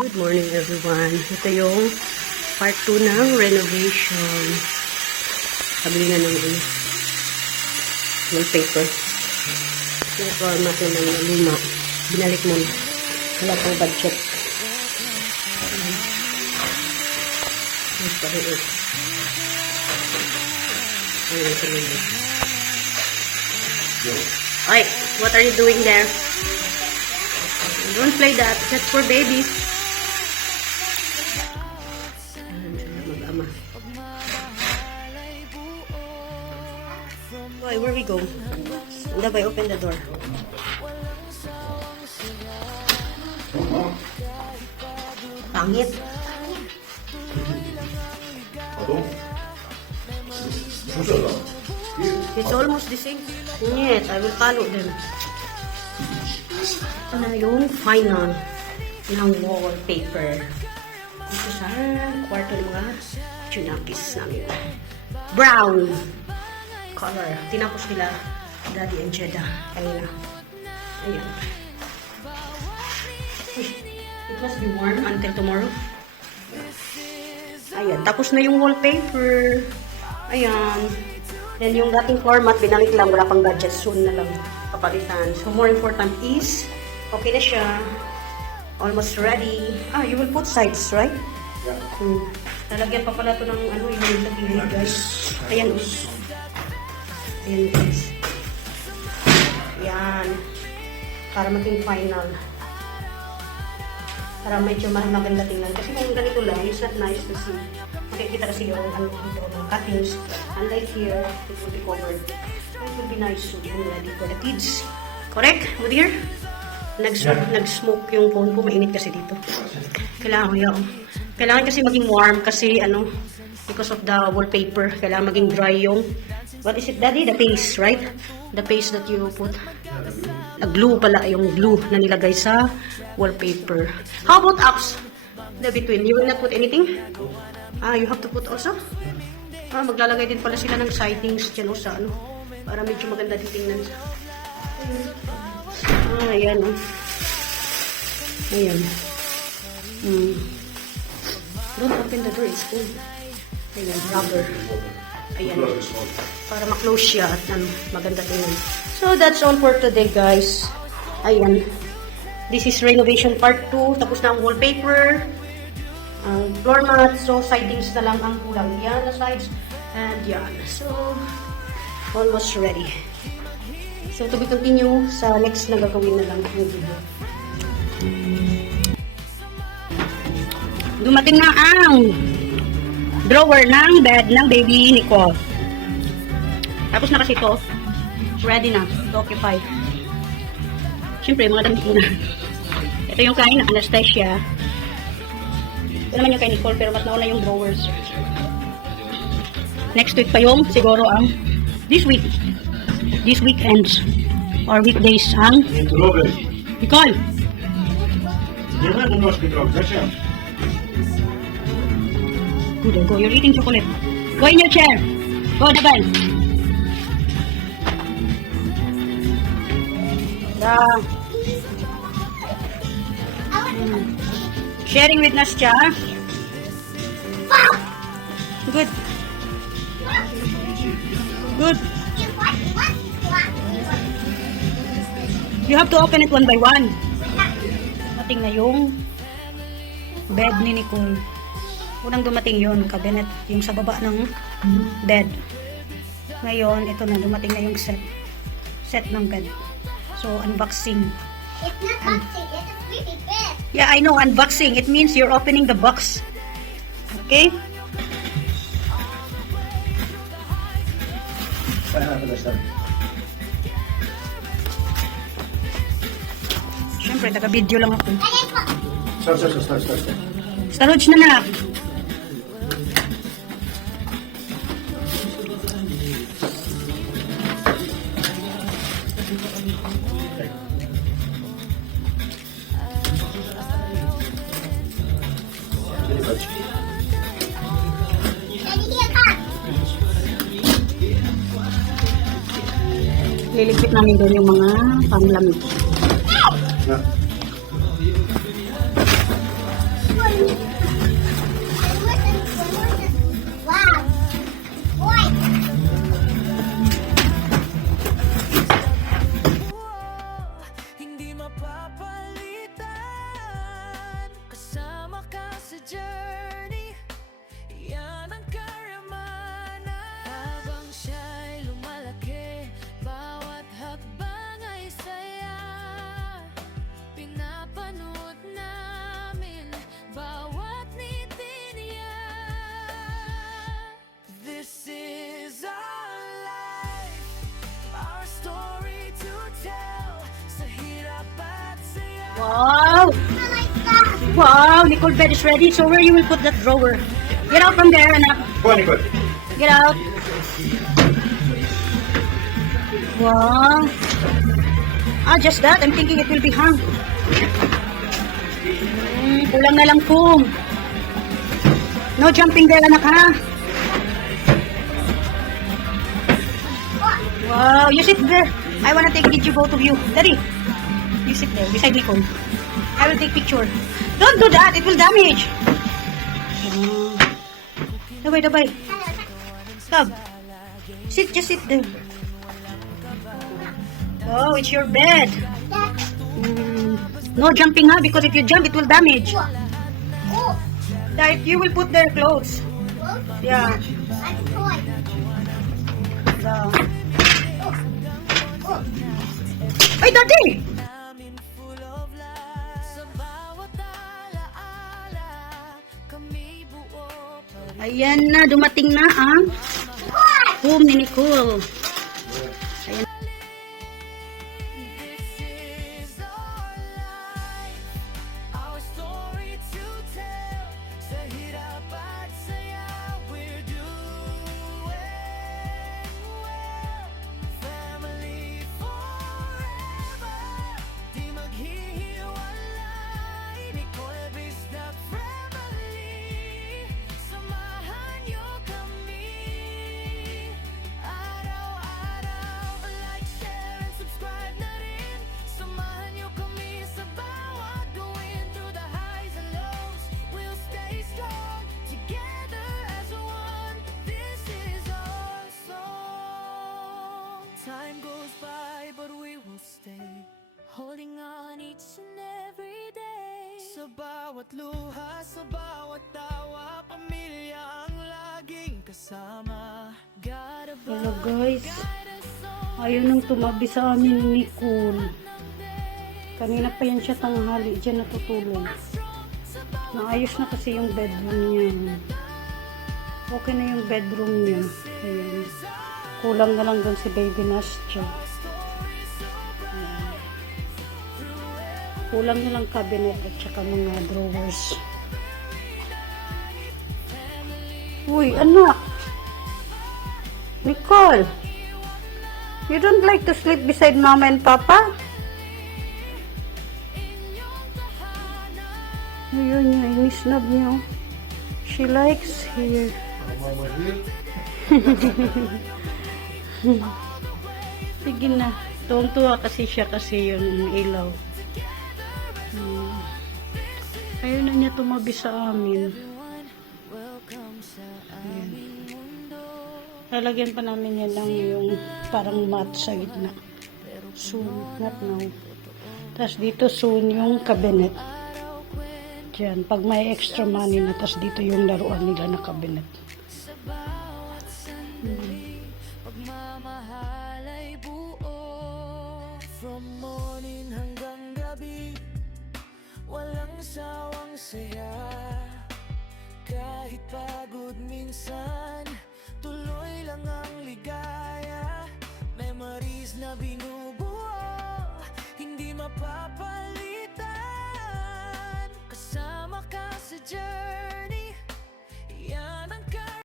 Good morning everyone. Ito yung part 2 ng renovation. Sabili na ng wallpaper. May format na ng luma. Binalik mo na. Wala pang budget. Ito rin. Ay, what are you doing there? Don't play that. That's for babies. Mag-ama. Boy, where we go? Dabay, open the door. Pangit. It's almost the same. Yes, I will follow them. Ito na yung final ng wallpaper. Dito sa kwarto ng mga chunakis namin. Brown color. Tinapos nila Daddy and Jeddah kanina. Ayan. It must be warm until tomorrow. Ayan. Tapos na yung wallpaper. Ayan. Then yung dating format, binalik lang. Wala pang budget. Soon na lang papalitan. So more important is, okay na siya. Almost ready. Ah, you will put sides, right? Yeah. Lalagyan pa pala ito ng ano, yung sa gilid, guys. Ayan. Ayan, guys. Ayan. Para maging final. Para medyo maganda tingnan. Kasi kung ganito lang, it's not nice to see. Makikita kasi yung ano dito, ng cuttings. Unlike here, it will be covered. So it will be nice to be ready for the kids. Correct, Mudir? Nag-smoke yung phone ko. Mainit kasi dito. Kailangan ko yun. Kailangan kasi maging warm kasi ano, because of the wallpaper. Kailangan maging dry yung, what is it, Daddy? The paste, right? The paste that you put. Glue pala, yung glue na nilagay sa wallpaper. How about apps? The between, you will not put anything? Ah, you have to put also? Ah, maglalagay din pala sila ng sidings dyan o sa ano, para medyo maganda titingnan. Ah, ayan o. Ayan. Don't open the door, it's cool. Ayan, rubber. Ayan. Para ma-close siya at ano, maganda tingnan. So, that's all for today, guys. Ayan. This is renovation part 2. Tapos na ang wallpaper. Ang floor mat. So, sidings na lang ang kulang. Yan, the sides. And yan. So, almost ready. So, to be continue sa next na gagawin na lang yung video. Dumating na ang drawer ng bed ng baby Nicole. Tapos na kasi ito. Ready na. To occupy. Siyempre, mga damit muna. Ito yung kain na Anastasia. Ito naman yung kay Nicole, pero mas nauna yung drawers. Next week pa yung siguro ang this weekends or weekdays ang Nicole. Good, go. You're eating chocolate. Go in your chair. Go, Dabal. Sharing with Nastya. Good. Good. You have to open it one by one. Dumating na yung bed ni Nicole. Unang dumating yon cabinet, yung sa baba ng bed. Ngayon, ito na, dumating na yung set ng bed. So, unboxing. It's not boxing, it's a pretty bed. Yeah, I know, unboxing. It means you're opening the box. Okay? Siyempre, taga-video lang ako. Start. Starage na na. Liligpit namin doon yung mga panglamig. Wow! I like that. Wow, Nicole bed is ready. So where you will put that drawer? Get out from there, anak. Go on, Nicole. Get out. Wow. Ah, just that. I'm thinking it will be hung. Kulang na lang foam. No jumping there, anak, ha? Wow, you sit there. I wanna take video both of you. Daddy, you sit there beside Nicole. I will take picture. Don't do that. It will damage. Dabay, dabay. Come. Sit, just sit there. Oh, it's your bed. No jumping, ha? Because if you jump, it will damage. Oh, Like, you will put their clothes. close. Yeah. Like a toy. The... Oh, oh. Ay, Daddy! Ayan na, dumating na ang home ni Nicole. Ayan. Time goes by, but we will stay holding on each and every day. Sa bawat luha, sa bawat tawa, pamilya ang laging kasama. God above, Hello guys, guide us all. ayaw nang tumabi sa amin ni Nicole. Kanina pa yan siya tanghali, dyan natutulog. Naayos na kasi yung bedroom niya. Okay na yung bedroom niya. Ayan. Kulang na lang doon si Baby Nastya. Ayan. Kulang na lang cabinet at saka mga drawers. Uy, anak! Nicole! You don't like to sleep beside Mama and Papa? Ayun niya, inisnab niya. She likes here. Sige na. Tuwang-tuwa kasi siya kasi yung ilaw. Ayaw na niya tumabi sa amin. Ayan. Lalagyan pa namin yan ng yung parang mat sa gitna. Soon, not now. Tapos dito soon yung cabinet. Diyan, pag may extra money na, tapos dito yung laruan nila na cabinet. Pagmamahal ay buo. From morning hanggang gabi, walang sawang saya. Kahit pagod minsan, tuloy lang ang ligaya. Memories na binuo